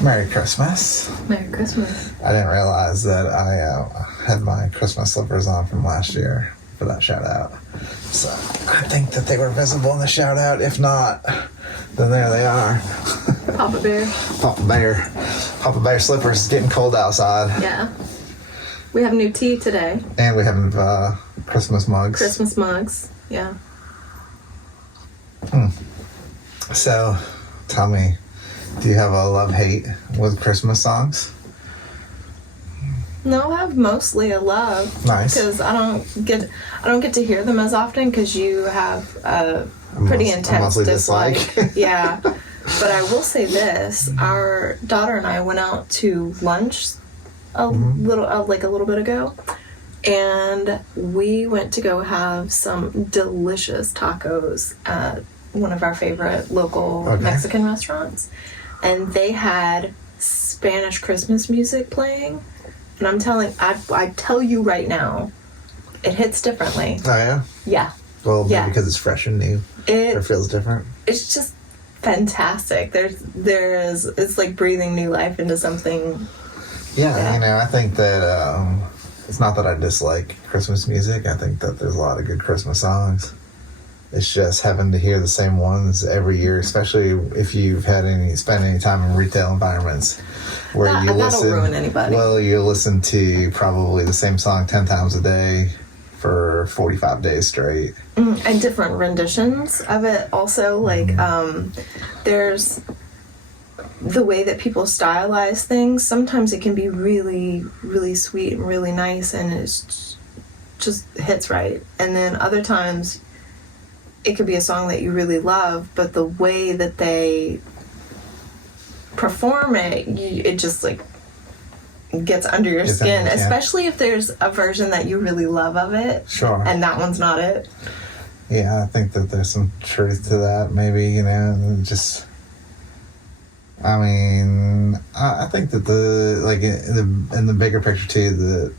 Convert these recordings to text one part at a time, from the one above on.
Merry Christmas. Merry Christmas. I didn't realize that I had my Christmas slippers on from last year for that shout out. So I think that they were visible in the shout out. If not, then there they are. Papa Bear. Papa Bear. Papa Bear slippers. It's getting cold outside. Yeah. We have new tea today. And we have Christmas mugs. Christmas mugs. Yeah. So, tell me, do you have a love-hate with Christmas songs? No, I have mostly a love. Nice. Because I don't get to hear them as often because you have a pretty intense dislike. Yeah. But I will say this: our daughter and I went out to lunch a little bit ago, and we went to go have some delicious tacos at one of our favorite local Mexican restaurants, and they had Spanish Christmas music playing. And I tell you right now, it hits differently. Oh, yeah? Yeah. Well, maybe because it's fresh and new. It feels different. It's just fantastic. It's like breathing new life into something. Yeah, I think that it's not that I dislike Christmas music. I think that there's a lot of good Christmas songs. It's just having to hear the same ones every year, especially if you've spent any time in retail environments where that'll ruin anybody. Well, you listen to probably the same song 10 times a day for 45 days straight. And different renditions of it also. Like, there's the way that people stylize things. Sometimes it can be really, really sweet and really nice, and it's just hits right. And then other times it could be a song that you really love, but the way that they perform it just like gets under your skin, especially if there's a version that you really love of it. Sure. And that one's not it. Yeah, I think that there's some truth to that, maybe, I think that in the bigger picture too,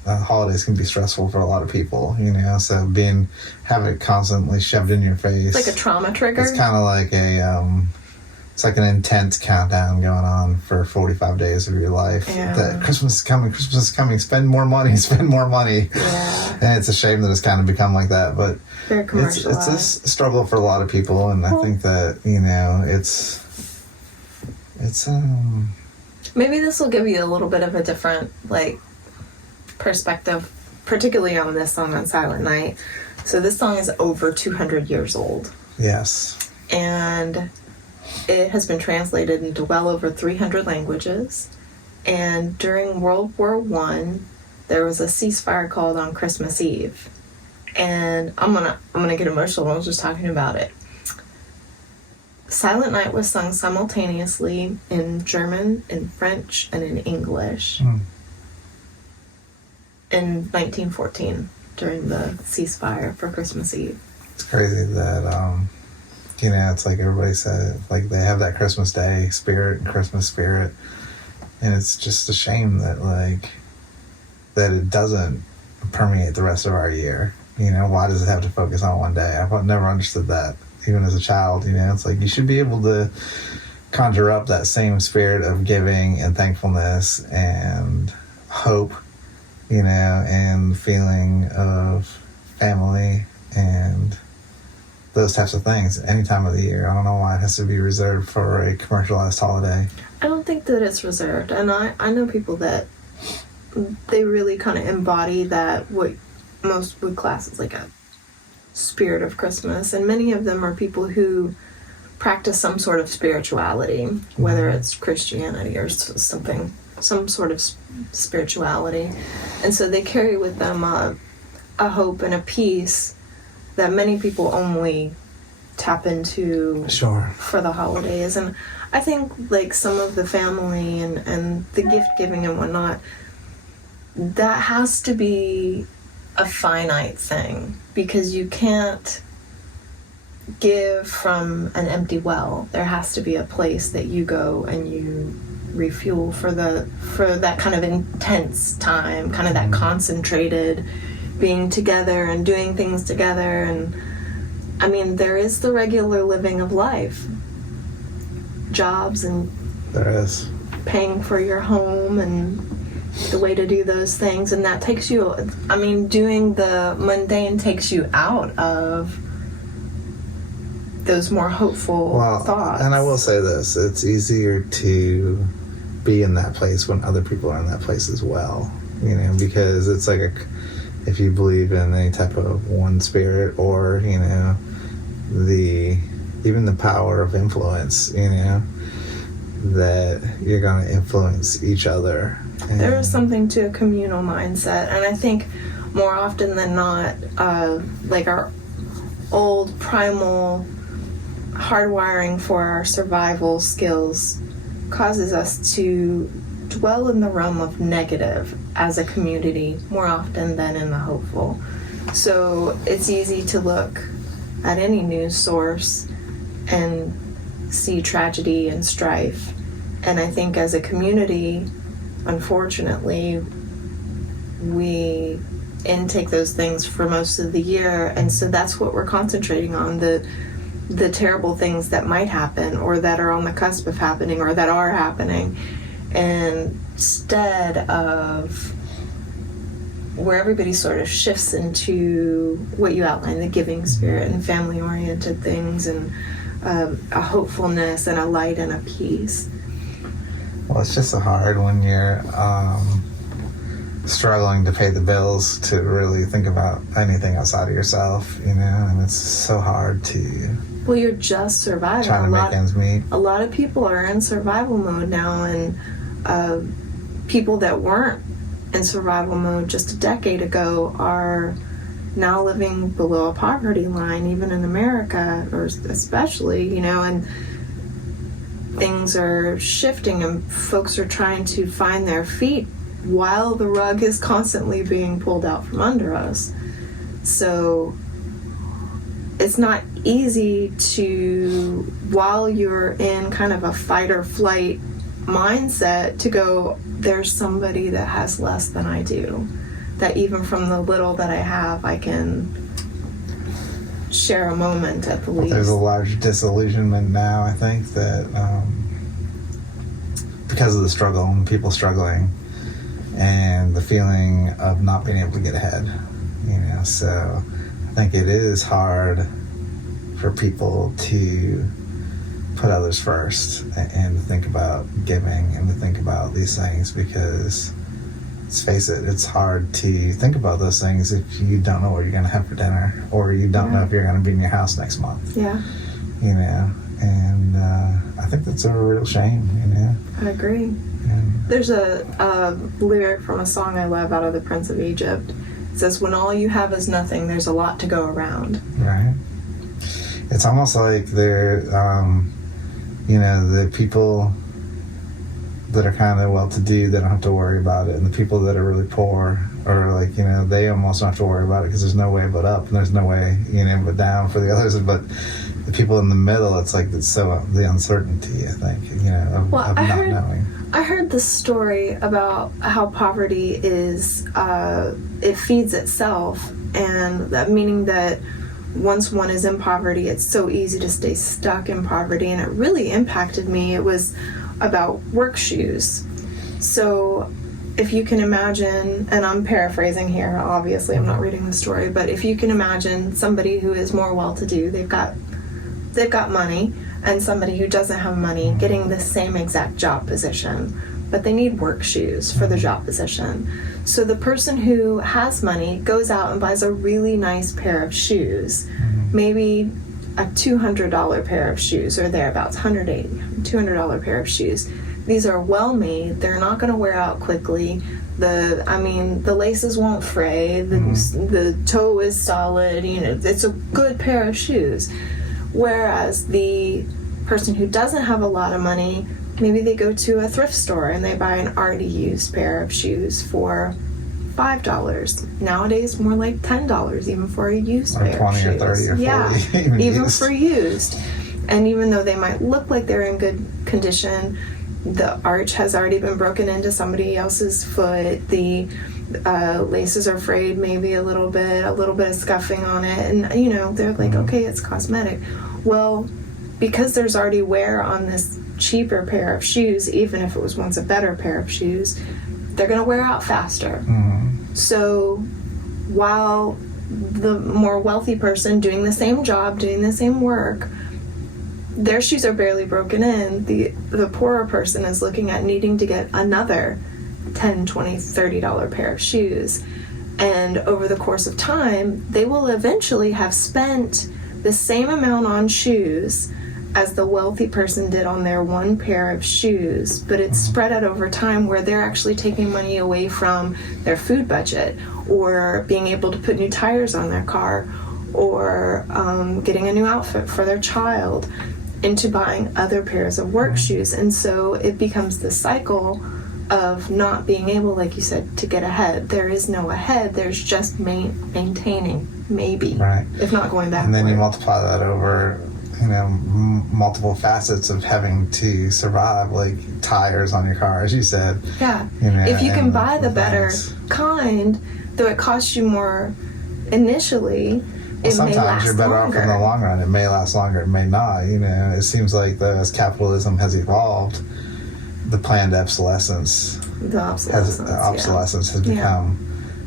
the holidays can be stressful for a lot of people, so have it constantly shoved in your face. It's like a trauma trigger. It's kind of like it's like an intense countdown going on for 45 days of your life. Yeah. That Christmas is coming, spend more money. Yeah. And it's a shame that it's kind of become like that, but very commercialized. It's a struggle for a lot of people, and I think that, it's maybe this will give you a little bit of a different perspective, particularly on this song on Silent Night. So this song is over 200 years old. Yes. And it has been translated into well over 300 languages. And during World War I, there was a ceasefire called on Christmas Eve. And I'm gonna get emotional when I was just talking about it. Silent Night was sung simultaneously in German, in French, and in English in 1914 during the ceasefire for Christmas Eve. It's crazy that, it's like everybody said, like they have that Christmas Day spirit and Christmas spirit, and it's just a shame that that it doesn't permeate the rest of our year. Why does it have to focus on one day? I've never understood that. Even as a child, it's like you should be able to conjure up that same spirit of giving and thankfulness and hope, and feeling of family and those types of things any time of the year. I don't know why it has to be reserved for a commercialized holiday. I don't think that it's reserved, and I know people that they really kind of embody that, what most would class as like a spirit of Christmas, and many of them are people who practice some sort of spirituality, whether it's Christianity or something, some sort of spirituality, and so they carry with them a hope and a peace that many people only tap into for the holidays. And I think some of the family and the gift giving and whatnot, that has to be a finite thing, because you can't give from an empty well. There has to be a place that you go and you refuel for that kind of intense time, kind of that concentrated being together and doing things together. And there is the regular living of life, jobs and there is paying for your home and the way to do those things, and that takes you, I mean, doing the mundane takes you out of those more hopeful thoughts. And I will say this, it's easier to be in that place when other people are in that place as well, you know, because it's like if you believe in any type of one spirit, or, you know, even the power of influence, you know, that you're going to influence each other. And there is something to a communal mindset, and I think more often than not, like our old primal hardwiring for our survival skills causes us to dwell in the realm of negative as a community more often than in the hopeful. So it's easy to look at any news source and see tragedy and strife. And I think as a community, unfortunately, we intake those things for most of the year, and so that's what we're concentrating on, the terrible things that might happen, or that are on the cusp of happening, or that are happening, and instead of where everybody sort of shifts into what you outlined, the giving spirit and family-oriented things, and a hopefulness and a light and a peace. Well, it's just so hard when you're struggling to pay the bills to really think about anything outside of yourself, you know, and it's so hard to... Well, you're just surviving. Trying to make ends meet. A lot of people are in survival mode now, and people that weren't in survival mode just a decade ago are now living below a poverty line, even in America, or especially, you know, and things are shifting and folks are trying to find their feet while the rug is constantly being pulled out from under us. So it's not easy to, while you're in kind of a fight or flight mindset, to go, there's somebody that has less than I do, that even from the little that I have, I can share a moment at the least. There's a large disillusionment now, I think, that because of the struggle and people struggling and the feeling of not being able to get ahead, you know, so I think it is hard for people to put others first and to think about giving and to think about these things, because let's face it, it's hard to think about those things if you don't know what you're going to have for dinner, or you don't know if you're going to be in your house next month. Yeah. You know, and I think that's a real shame, you know. I agree. And there's a lyric from a song I love out of The Prince of Egypt. It says, when all you have is nothing, there's a lot to go around. Right. It's almost like they're, you know, the people that are kind of well-to-do, they don't have to worry about it, and the people that are really poor are like, you know, they almost don't have to worry about it because there's no way but up and there's no way, you know, but down for the others. But the people in the middle, it's like it's so the uncertainty, I think, you know, of not knowing. I heard this story about how poverty is, it feeds itself, and that meaning that once one is in poverty, it's so easy to stay stuck in poverty, and it really impacted me. It was about work shoes. So if you can imagine, and I'm paraphrasing here, obviously I'm not reading the story, but if you can imagine somebody who is more well-to-do, they've got money, and somebody who doesn't have money getting the same exact job position, but they need work shoes for the job position. So the person who has money goes out and buys a really nice pair of shoes, maybe a $200 pair of shoes, or thereabouts, $200 pair of shoes. These are well made. They're not going to wear out quickly. The laces won't fray. The toe is solid. You know, it's a good pair of shoes. Whereas the person who doesn't have a lot of money, maybe they go to a thrift store and they buy an already used pair of shoes for $5. Nowadays, more like $10, even for a used pair of shoes. 20 or 30 or 40. Yeah, even for used. And even though they might look like they're in good condition, the arch has already been broken into somebody else's foot. The laces are frayed maybe a little bit of scuffing on it. And, you know, they're like, okay, it's cosmetic. Well, because there's already wear on this cheaper pair of shoes, even if it was once a better pair of shoes, they're going to wear out faster. Mm-hmm. So while the more wealthy person doing the same job, doing the same work, their shoes are barely broken in, the poorer person is looking at needing to get another $10, $20, $30 pair of shoes. And over the course of time, they will eventually have spent the same amount on shoes as the wealthy person did on their one pair of shoes, but it's spread out over time where they're actually taking money away from their food budget, or being able to put new tires on their car, or getting a new outfit for their child, into buying other pairs of work shoes. And so it becomes this cycle of not being able, like you said, to get ahead. There is no ahead. There's just maintaining, maybe, right, if not going backward. And then you multiply that over, multiple facets of having to survive, like tires on your car, as you said. Yeah. If you can buy the better kind, though it costs you more initially, it may last sometimes you're better off in the long run. It may last longer, it may not. It seems like as capitalism has evolved, the planned obsolescence, has become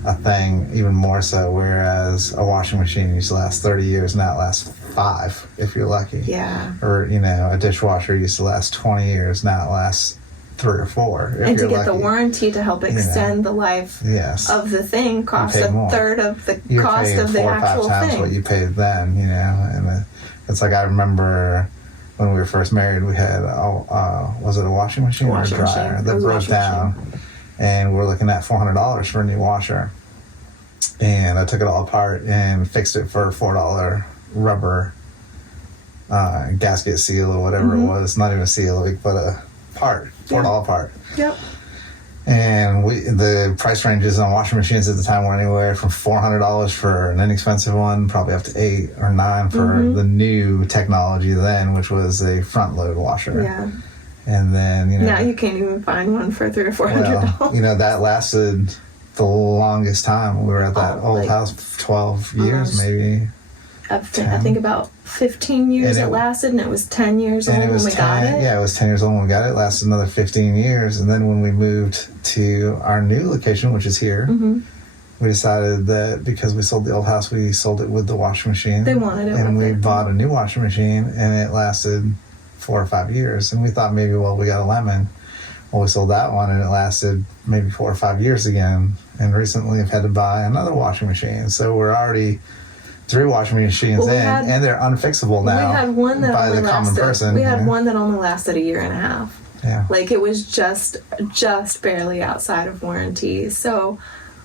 a thing, even more so, whereas a washing machine used to last 30 years, now it lasts 5 if you're lucky. Yeah. Or, a dishwasher used to last 20 years, now it lasts 3 or 4 if and you're to get lucky. the warranty to help extend the life of the thing costs a third of the cost of the actual thing. You're paying 4 or 5 times what you paid then, and it's like, I remember when we were first married, we had was it a washing machine or a dryer that broke down, and we're looking at $400 for a new washer. And I took it all apart and fixed it for a $4 rubber gasket seal or whatever it was. Not even a seal, but a part, $4 part. Yep. And the price ranges on washing machines at the time were anywhere from $400 for an inexpensive one, probably up to $8 or $9 for the new technology then, which was a front load washer. Yeah. And then now you can't even find one for $300 or $400. Well, that lasted the longest time. We were at that old house 12 years, maybe. I think about 15 years it lasted, and it was 10 years old when we got it. Yeah, it was 10 years old when we got it. It lasted another 15 years. And then when we moved to our new location, which is here, we decided that because we sold the old house, we sold it with the washing machine. They wanted it. And we bought a new washing machine, and it lasted 4 or 5 years. And we thought maybe, we got a lemon. Well, we sold that one, and it lasted maybe 4 or 5 years again. And recently I've had to buy another washing machine. So we're already 3 washing machines and they're unfixable now. We had one that by only the common lasted, person. We had one that only lasted a year and a half. Yeah. Like, it was just barely outside of warranty. So,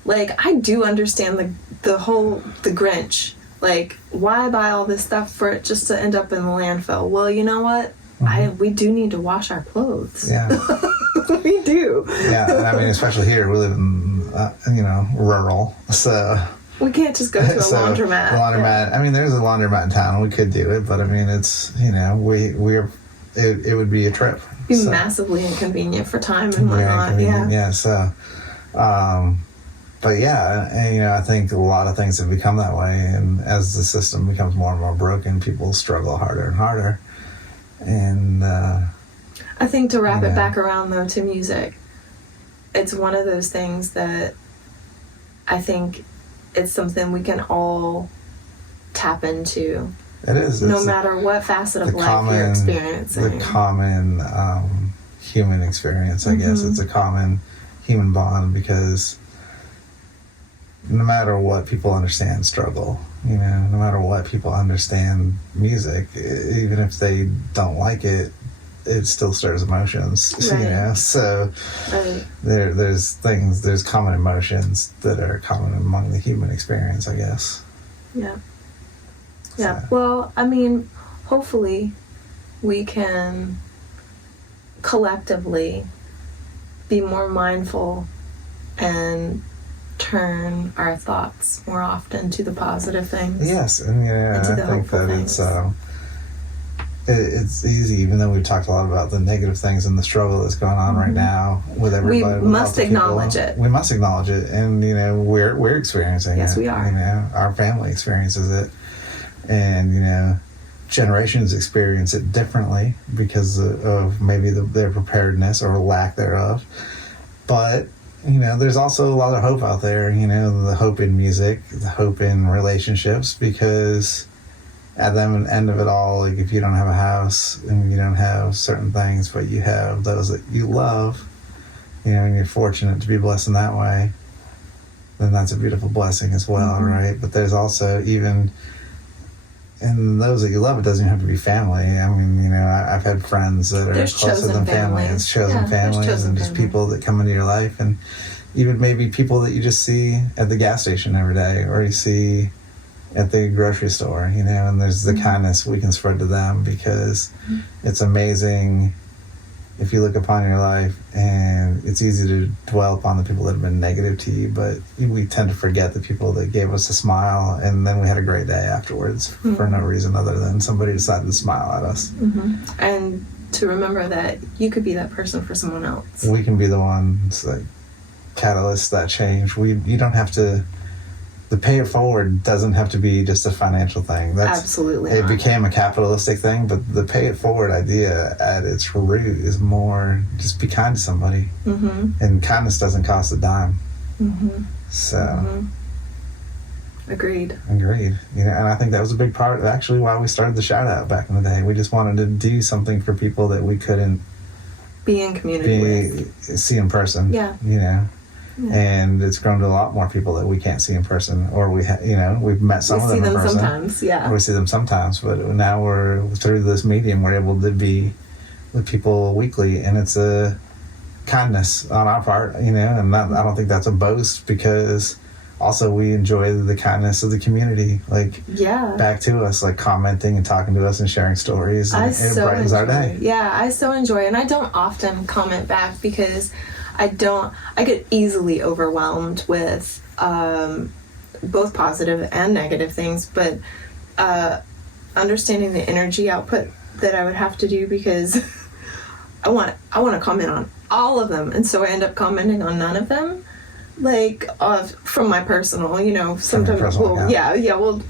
like, I do understand the Grinch. Like, why buy all this stuff for it just to end up in the landfill? Well, you know what? We do need to wash our clothes. Yeah. We do. Yeah, and I mean, especially here, we live in, rural, so... We can't just go to a laundromat. Laundromat. Yeah. I mean, there's a laundromat in town. We could do it, but I mean, it's, it would be a trip. It'd be massively inconvenient for time and whatnot. Yeah. So, but yeah, and I think a lot of things have become that way, and as the system becomes more and more broken, people struggle harder and harder. And I think to wrap it back around though to music, it's one of those things that I think it's something we can all tap into. It is. No matter what facet of life you're experiencing. The common human experience, I guess. It's a common human bond, because no matter what people understand struggle, no matter what people understand music, even if they don't like it, it still stirs emotions, so there's common emotions that are common among the human experience, I guess. Yeah. Well, I mean, hopefully we can collectively be more mindful and turn our thoughts more often to the positive things. Yes, and I think that it's easy, even though we've talked a lot about the negative things and the struggle that's going on right now with everybody. We must acknowledge it. We must acknowledge it, and we're experiencing it. Yes, we are. Our family experiences it, and generations experience it differently because of maybe their preparedness or lack thereof. But, you know, there's also a lot of hope out there, you know, the hope in music, the hope in relationships, because at the end of it all, like, if you don't have a house and you don't have certain things, but you have those that you love, you know, and you're fortunate to be blessed in that way, then that's a beautiful blessing as well, right? But there's also, even in those that you love, it doesn't even have to be family. I mean, you know, I've had friends that are closer than family. It's chosen families and just people that come into your life, and even maybe people that you just see at the gas station every day, or you see at the grocery store, you know, and there's the kindness we can spread to them, because it's amazing if you look upon your life, and it's easy to dwell upon the people that have been negative to you, but we tend to forget the people that gave us a smile, and then we had a great day afterwards for no reason other than somebody decided to smile at us. And to remember that you could be that person for someone else. We can be the ones that catalyst that change. You don't have to. The pay it forward doesn't have to be just a financial thing. That's absolutely it not. Became a capitalistic thing, but the pay it forward idea at its root is more just be kind to somebody, and kindness doesn't cost a dime. So agreed. You know, and I think that was a big part of actually why we started the shout out back in the day. We just wanted to do something for people that we couldn't be in community with, see in person. Yeah, you know. And it's grown to a lot more people that we can't see in person, or you know, we've met some of them in person. We see them sometimes, yeah. Or we see them sometimes, but now we're through this medium, we're able to be with people weekly, and it's a kindness on our part, you know, and I don't think that's a boast, because also we enjoy the kindness of the community, like back to us, like commenting and talking to us and sharing stories, and it brightens our day. Yeah, I so enjoy it, and I don't often comment back because I get easily overwhelmed with both positive and negative things, but understanding the energy output that I would have to do, because I want to comment on all of them, and so I end up commenting on none of them, like from my personal, you know, sometimes well,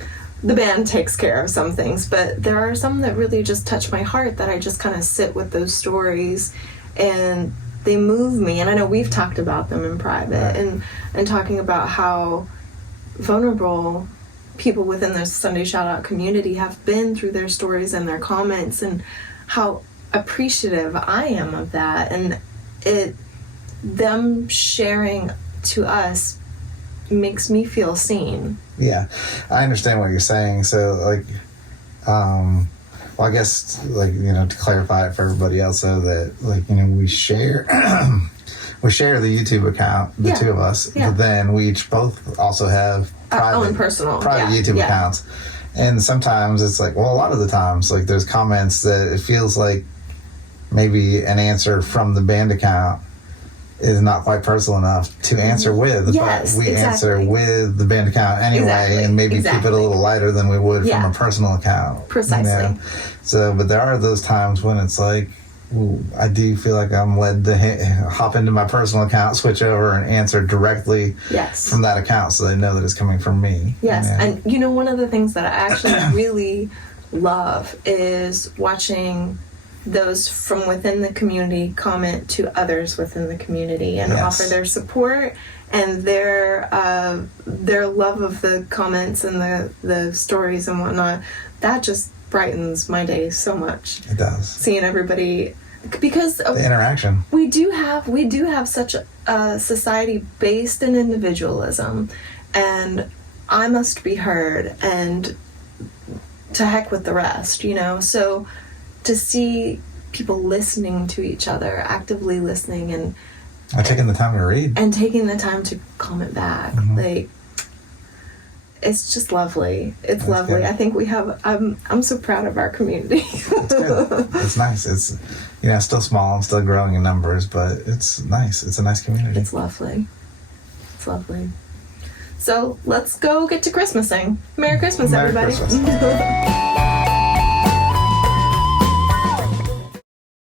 the band takes care of some things, but there are some that really just touch my heart, that I just kind of sit with those stories, and they move me. And I know we've talked about them in private, and talking about how vulnerable people within the Sunday Shout Out community have been through their stories and their comments, and how appreciative I am of that, and them sharing to us makes me feel seen. Yeah, I understand what you're saying. So, like, well, I guess, like, you know, to clarify it for everybody else, so that, like, you know, we share the YouTube account, the two of us, but then we each both also have private YouTube accounts. And sometimes it's like, well, a lot of the times, like, there's comments that it feels like maybe an answer from the band account is not quite personal enough to answer with, but we answer with the band account anyway, and maybe keep it a little lighter than we would from a personal account. Precisely. You know? So, but there are those times when it's like, ooh, I do feel like I'm led to hop into my personal account, switch over, and answer directly from that account, so they know that it's coming from me. Yes, you know? And you know, one of the things that I actually really love is watching those from within the community comment to others within the community, and offer their support and their love of the comments and the stories and whatnot. That just brightens my day so much. It does. Seeing everybody, because the interaction. We do have such a society based in individualism, and I must be heard, and to heck with the rest, you know. So to see people listening to each other, actively listening, and taking the time to read, and taking the time to comment back, like, it's just lovely. It's That's lovely. Good. I think we have. I'm so proud of our community. It's good. It's nice. It's, you know, still small, still growing in numbers, but it's nice. It's a nice community. It's lovely. It's lovely. So let's go get to Christmasing. Merry Christmas, everybody. Christmas.